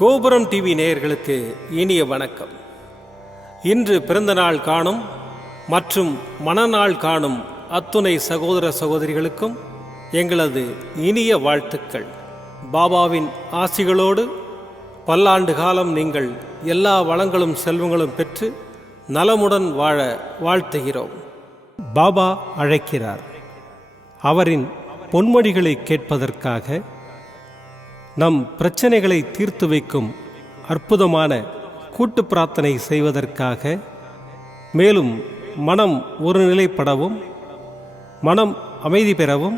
கோபுரம் டிவி நேயர்களுக்கு இனிய வணக்கம். இன்று பிறந்தநாள் காணும் மற்றும் மணநாள் காணும் அத்துணை சகோதர சகோதரிகளுக்கும் எங்களது இனிய வாழ்த்துக்கள். பாபாவின் ஆசிகளோடு பல்லாண்டு காலம் நீங்கள் எல்லா வளங்களும் செல்வங்களும் பெற்று நலமுடன் வாழ வாழ்த்துகிறோம். பாபா அழைக்கிறார். அவரின் பொன்மொழிகளை கேட்பதற்காக, நம் பிரச்சனைகளை தீர்த்து வைக்கும் அற்புதமான கூட்டு பிரார்த்தனை செய்வதற்காக, மேலும் மனம் ஒருநிலைப்படவும் மனம் அமைதி பெறவும்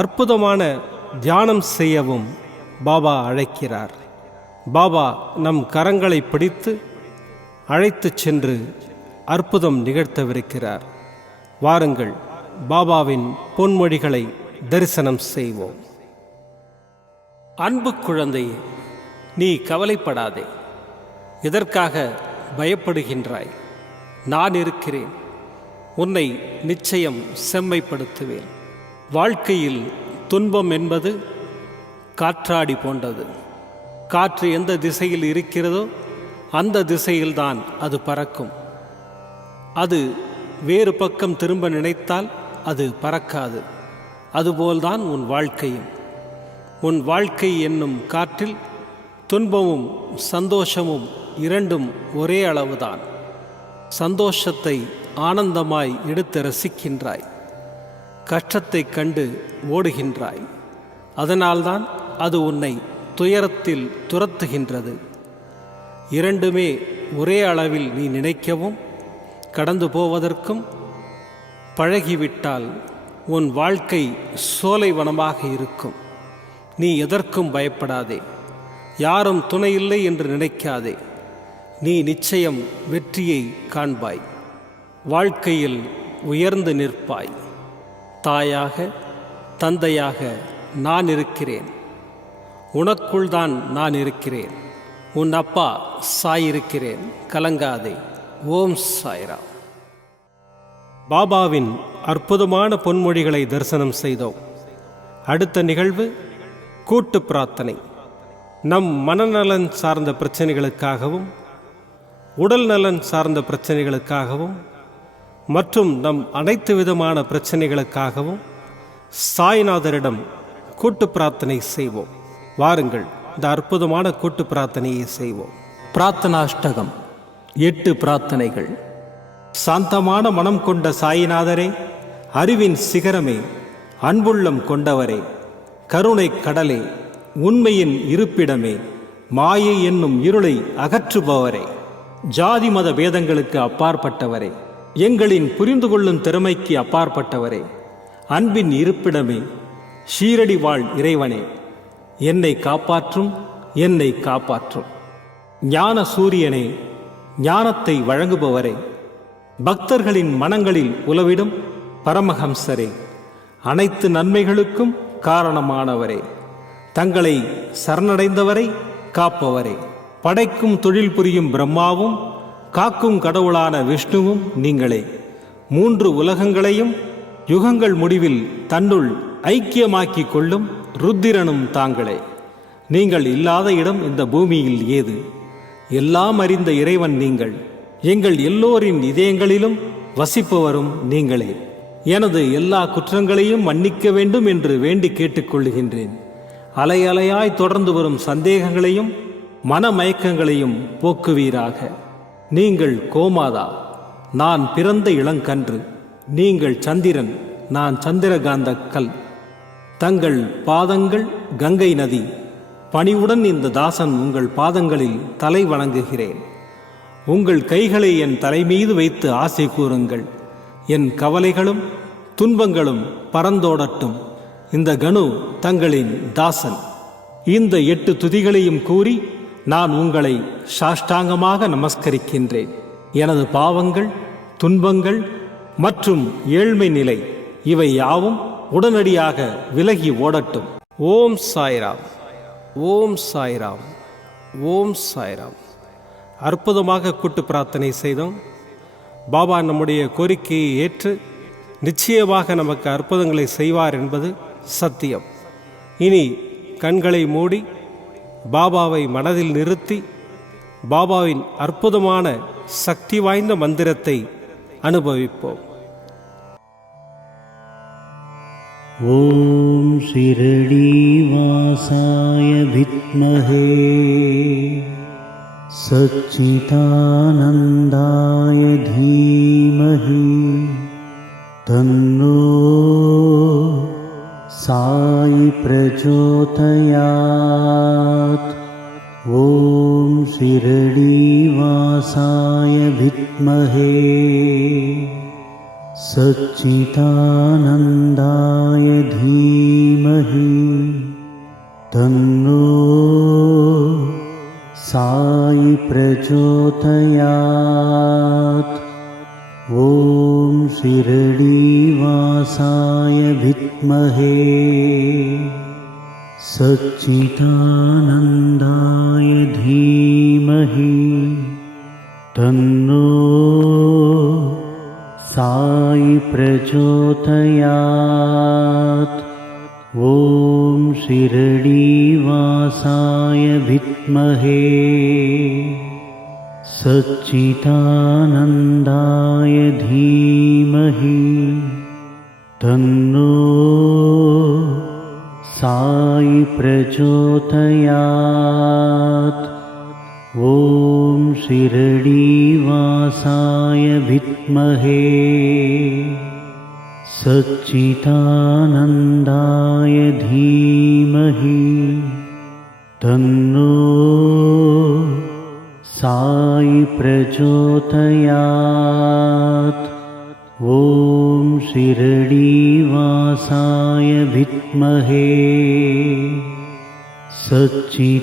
அற்புதமான தியானம் செய்யவும் பாபா அழைக்கிறார். பாபா நம் கரங்களை பிடித்து அழைத்துச் சென்று அற்புதம் நிகழ்த்தவிருக்கிறார். வாருங்கள், பாபாவின் பொன்மொழிகளை தரிசனம் செய்வோம். அன்பு குழந்தையே, நீ கவலைப்படாதே. எதற்காக பயப்படுகின்றாய்? நான் இருக்கிறேன். உன்னை நிச்சயம் செம்மைப்படுத்துவேன். வாழ்க்கையில் துன்பம் என்பது காற்றாடி போன்றது. காற்று எந்த திசையில் இருக்கிறதோ அந்த திசையில்தான் அது பறக்கும். அது வேறு பக்கம் திரும்ப நினைத்தால் அது பறக்காது. அதுபோல்தான் உன் வாழ்க்கையும். உன் வாழ்க்கை என்னும் காற்றில் துன்பமும் சந்தோஷமும் இரண்டும் ஒரே அளவுதான். சந்தோஷத்தை ஆனந்தமாய் எடுத்து ரசிக்கின்றாய். கஷ்டத்தை கண்டு ஓடுகின்றாய். அதனால்தான் அது உன்னை துயரத்தில் துரத்துகின்றது. இரண்டுமே ஒரே அளவில் நீ நினைக்கவும் கடந்து போவதற்கும் பழகிவிட்டால் உன் வாழ்க்கை சோலைவனமாக இருக்கும். நீ எதற்கும் பயப்படாதே. யாரும் துணையில்லை என்று நினைக்காதே. நீ நிச்சயம் வெற்றியை காண்பாய். வாழ்க்கையில் உயர்ந்து நிற்பாய். தாயாக தந்தையாக நான் இருக்கிறேன். உனக்குள் தான் நான் இருக்கிறேன். உன் அப்பா சாயிருக்கிறேன். கலங்காதே. ஓம் சாய்ராம். பாபாவின் அற்புதமான பொன்மொழிகளை தரிசனம் செய்தோம். அடுத்த நிகழ்வு கூட்டு பிரார்த்தனை. நம் மனநலன் சார்ந்த பிரச்சனைகளுக்காகவும் உடல் நலன் சார்ந்த பிரச்சனைகளுக்காகவும் மற்றும் நம் அனைத்து விதமான பிரச்சனைகளுக்காகவும் சாய்நாதரிடம் கூட்டு பிரார்த்தனை செய்வோம். வாருங்கள், இந்த அற்புதமான கூட்டு பிரார்த்தனையை செய்வோம். பிரார்த்தனாஷ்டகம். 8 பிரார்த்தனைகள். சாந்தமான மனம் கொண்ட சாயிநாதரே, அறிவின் சிகரமே, அன்புள்ளம் கொண்டவரே, கருணை கடலே, உண்மையின் இருப்பிடமே, மாயை என்னும் இருளை அகற்றுபவரே, ஜாதி மத பேதங்களுக்கு அப்பாற்பட்டவரே, எங்களின் புரிந்து கொள்ளும் திறமைக்கு அப்பாற்பட்டவரே, அன்பின் இருப்பிடமே, ஷீரடி வாழ் இறைவனே, என்னை காப்பாற்றும், என்னை காப்பாற்றும். ஞான சூரியனே, ஞானத்தை வழங்குபவரே, பக்தர்களின் மனங்களில் உலவிடும் பரமஹம்சரே, அனைத்து நன்மைகளுக்கும் காரணமானவரே, தங்களை சரணடைந்தவரை காப்பவரே, படைக்கும் தொழில் புரியும் பிரம்மாவும் காக்கும் கடவுளான விஷ்ணுவும் நீங்களே. 3 உலகங்களையும் யுகங்கள் முடிவில் தன்னுள் ஐக்கியமாக்கிக் கொள்ளும் ருத்திரனும் தாங்களே. நீங்கள் இல்லாத இடம் இந்த பூமியில் ஏது? எல்லாம் அறிந்த இறைவன் நீங்கள். எங்கள் எல்லோரின் இதயங்களிலும் வசிப்பவரும் நீங்களே. எனது எல்லா குற்றங்களையும் மன்னிக்க வேண்டும் என்று வேண்டி கேட்டுக்கொள்ளுகின்றேன். அலை அலையாய் தொடர்ந்து வரும் சந்தேகங்களையும் மனமயக்கங்களையும் போக்குவீராக. நீங்கள் கோமாதா, நான் பிறந்த இளங்கன்று. நீங்கள் சந்திரன், நான் சந்திரகாந்த கல். தங்கள் பாதங்கள் கங்கை நதி. பணிவுடன் இந்த தாசன் உங்கள் பாதங்களில் தலை வணங்குகிறேன். உங்கள் கைகளை என் தலைமீது வைத்து ஆசை கூறுங்கள். என் கவலைகளும் துன்பங்களும் பறந்தோடட்டும். இந்த கணு தங்களின் தாசன். இந்த 8 துதிகளையும் கூறி நான் உங்களை சாஷ்டாங்கமாக நமஸ்கரிக்கின்றேன். எனது பாவங்கள், துன்பங்கள் மற்றும் ஏழ்மை நிலை இவை யாவும் உடனடியாக விலகி ஓடட்டும். ஓம் சாய்ராம். ஓம் சாய்ராம். ஓம் சாய்ராம். அற்புதமாக கூட்டு பிரார்த்தனை செய்தோம். பாபா நம்முடைய கோரிக்கையை ஏற்று நிச்சயமாக நமக்கு அற்புதங்களை செய்வார் என்பது சத்தியம். இனி கண்களை மூடி பாபாவை மனதில் நிறுத்தி பாபாவின் அற்புதமான சக்தி வாய்ந்த மந்திரத்தை அனுபவிப்போம். ஓம் ஷிரடி வாசாய வித்மஹே சச்சிதானந்தாய தீமஹி தன்னோ சாயி பிரச்சோதயாத். ஓம் ஷிரடி வாசாய வித்மஹே சச்சிதானந்தாய தீமஹி தன்னோ சாயி பிரச்சோதயாத். ஓம் ஷிரடி வாசாய வித்மஹே சச்சிதானந்தாய தீமஹி தன்னோ சாயி பிரச்சோதயாத். ஓம் ஷிரடி வாசாய வித்மஹே சச்சிதானந்தாய தீமஹி தன்னோ சாயி பிரச்சோதயாத். ஓம் ஷிரடி வாசாய வித்மஹே சச்சிதானந்தாய தீமஹி தன்னோ சாயி பிரச்சோதயாத். ஓம் ஷிரடி வாசாய வித்மஹே சச்சிதானந்தாய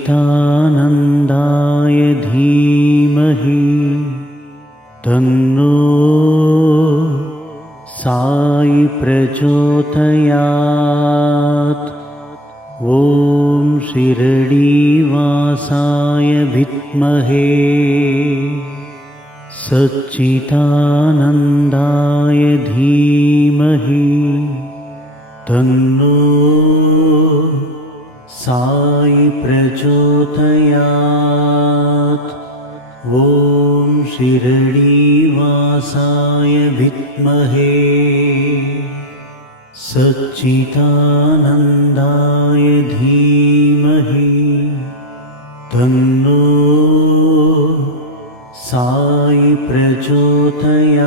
தீமஹி தன்னோ சாயி பிரச்சோதயாத். ஓம் ஷிரடி வாசாய வித்மஹே சச்சிதானந்தாய தீமஹி தன்னோ சாயி பிரச்சோதயாத். ஓம் ஷிரடி வாசாய வித்மஹே சச்சிதானந்தாய தீமஹி தன்னோ சாயி பிரச்சோதயாத்.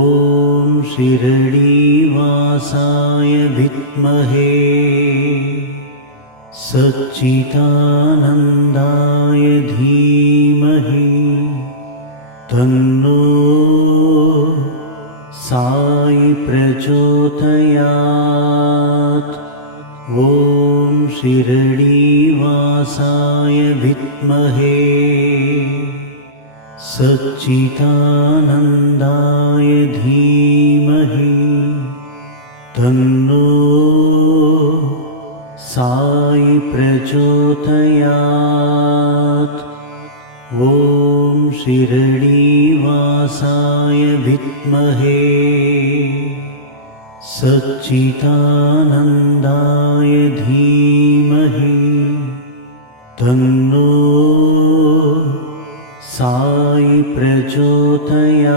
ஓம் ஷிரடி வாசாய வித்மஹே சச்சிதானந்தாய தீமஹி தன்னோ சாயி பிரச்சோதயாத். ஓம் ஷிரடி வாசாய வித்மஹே சச்சிதானந்தாய தீமஹி தன்னோ சாயி பிரச்சோதயாத். ஓம் ஷிரடி வாசாய வித்மஹே சச்சிதானந்தாய தீமஹி தன்னோ சாயி பிரச்சோதயாத்.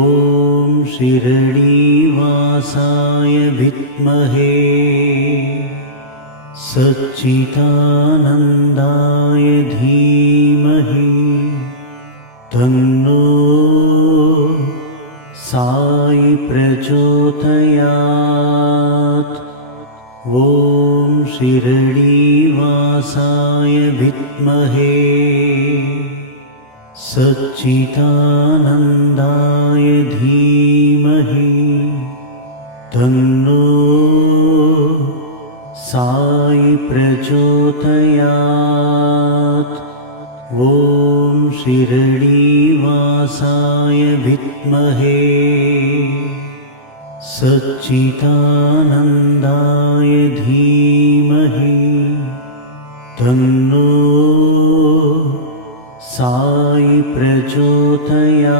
ஓம் ஷிரடி வாசாய வித்மஹே சச்சிதானந்தாய தீமஹி தன்னோ சாயி பிரச்சோதயாத். ஓம் ஷிரடி வாசாய வித்மஹே சச்சிதானந்தாய தீமஹி தன்னோ சாயி பிரச்சோதயாத். ஓம் ஷிரடி வாசாய வித்மஹே சச்சிதானந்தாய தீமஹி தன்னோ சாயி பிரச்சோதயாத்.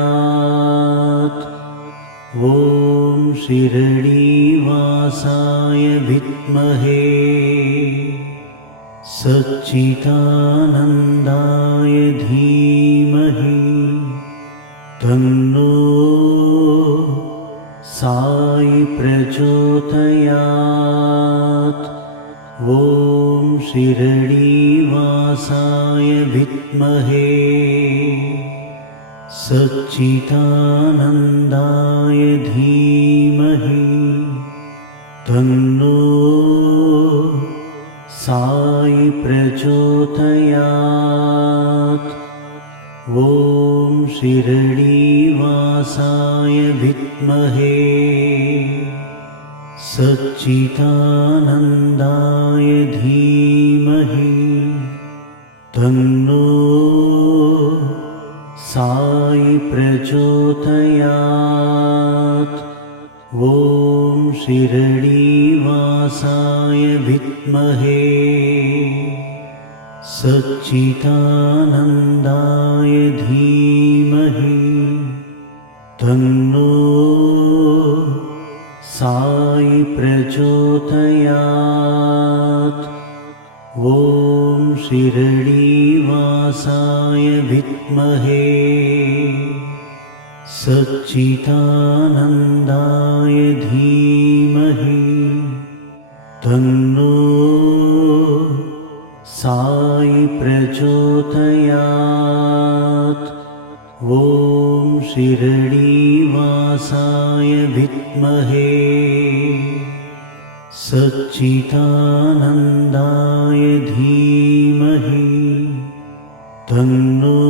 ஓம் ஷிரடி श्रीरङ्गश्रीनिवासाय विद्महे सच्चिदानन्दाय धीमहि तन्नो साई प्रचोदयात्। ॐ शिरडीवासाय विद्महे सच्चिदानन्दाय धीमहि तन्नो साई प्रचोदयात्। ॐ शिरडीवासाय विद्महे सच्चिदानन्दाय धीमहि तन्नो साई प्रचोदयात्। ॐ शिरडीवासाय विद्महे सच्चिदानन्दाय धीमहि तन्नो साई प्रचोदयात्। ॐ शिरडीवासाय विद्महे सच्चिदानन्दाय धीमहि तन्नो साई प्रचोदयात्। ॐ शिरडीवासाय विद्महे सच्चिदानन्दाय धीमहि तन्नो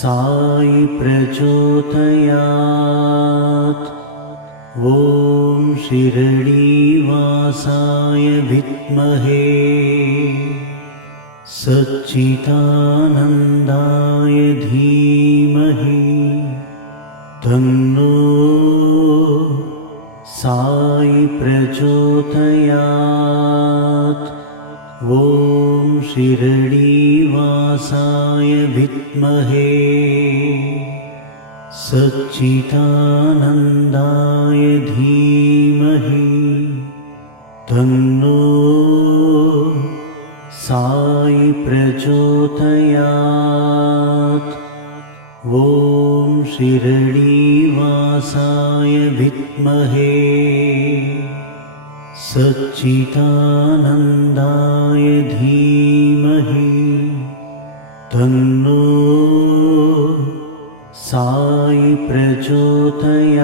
साई प्रचोदयात्। ॐ शिरडीवासाय विद्महे सच्चिदानन्दाय धीमहि तन्नो साई प्रचोदयात्। ॐ शिरडीवासाय विद्महे सच्चिदानन्दाय धीमहि तन्नो साई प्रचोदयात्। ॐ शिरडीवासाय विद्महे सच्चिदानन्दाय धीमहि तन्नो साई प्रचोदयात्।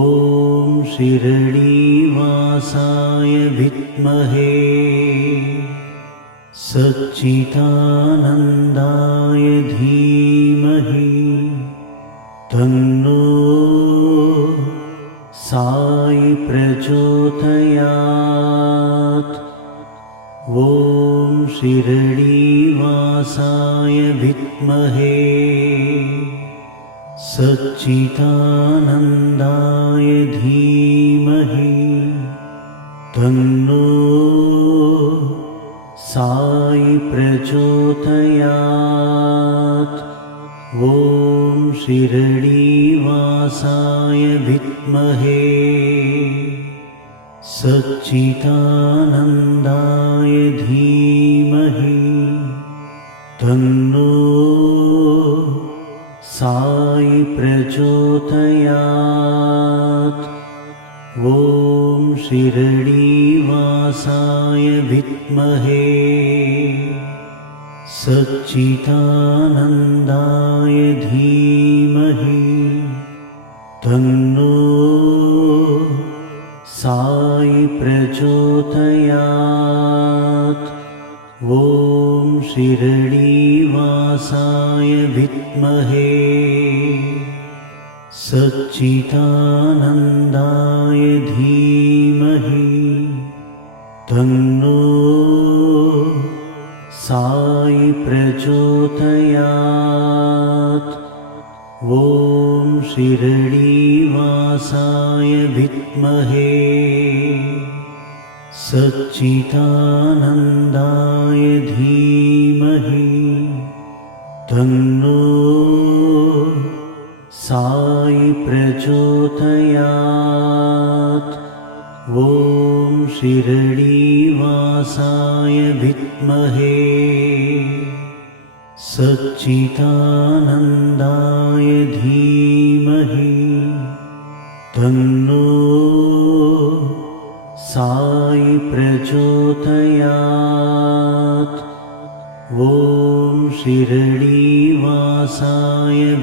ॐ शिरडीवासाय विद्महे सच्चिदानन्दाय धीमहि तन्नो साई प्रचोदयात्। ॐ शिरडीवासाय विद्महे सच्चिदानन्दाय धीमहि तन्नो साई प्रचोदयात्। ॐ शिरडीवासाय विद्महे सच्चिदानन्दाय धीमहि तन्नो साई प्रचोदयात्। ॐ शिरडीवासाय विद्महे सच्चिदानन्दाय धीमहि तन्नो साई प्रचोदयात्। ॐ शिरडीवासाय विद्महे सच्चिदानन्दाय धीमहि तन्नो साई प्रचोदयात्। ॐ शिरडीवासाय विद्महे सच्चिदानन्दाय धीमहि तन्नो साई प्रचोदयात्। ॐ शिरडीवासाय विद्महे सच्चिदानन्दाय धीमहि तन्नो साई प्रचोदयात्। ॐ शिरडीवासाय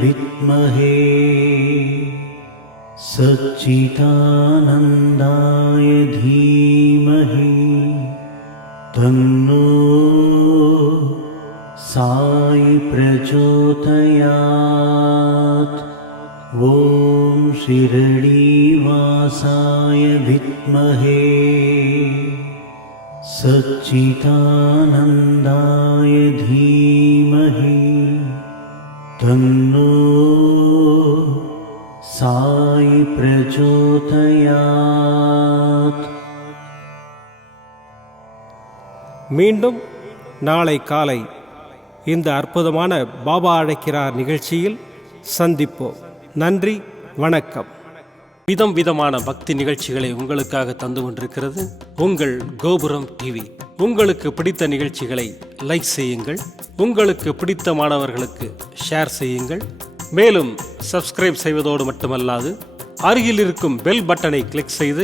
विद्महे सच्चिदानन्दाय धीमहि तन्नो साई प्रचोदयात्। ॐ शिरडीवासाय विद्महे सच्चिदानन्दाय धीमहि तन्नो साई प्रचोदयात्। மீண்டும் நாளை காலை இந்த அற்புதமான பாபா அழைக்கிறார் நிகழ்ச்சியில் சந்திப்போம். நன்றி, வணக்கம். விதம் விதமான பக்தி நிகழ்ச்சிகளை உங்களுக்காக தந்து கொண்டிருக்கிறது உங்கள் கோபுரம் டிவி. உங்களுக்கு பிடித்த நிகழ்ச்சிகளை லைக் செய்யுங்கள், உங்களுக்கு பிடித்த மாணவர்களுக்கு ஷேர் செய்யுங்கள். மேலும் சப்ஸ்கிரைப் செய்வதோடு மட்டுமல்லாது அருகில் இருக்கும் பெல் பட்டனை கிளிக் செய்து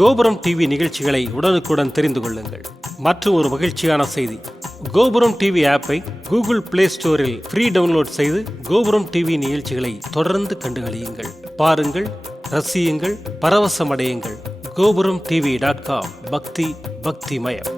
கோபுரம் டிவி நிகழ்ச்சிகளை உடனுக்குடன் தெரிந்து கொள்ளுங்கள். மற்றும் ஒரு மகிழ்ச்சியான செய்தி, கோபுரம் டிவி ஆப்பை கூகுள் பிளே ஸ்டோரில் ஃப்ரீ டவுன்லோட் செய்து கோபுரம் டிவி நிகழ்ச்சிகளை தொடர்ந்து கண்டுகளியுங்கள், பாருங்கள், ரசியுங்கள், பரவசமடையுங்கள். gopuramtv.com பக்தி பக்திமயம்.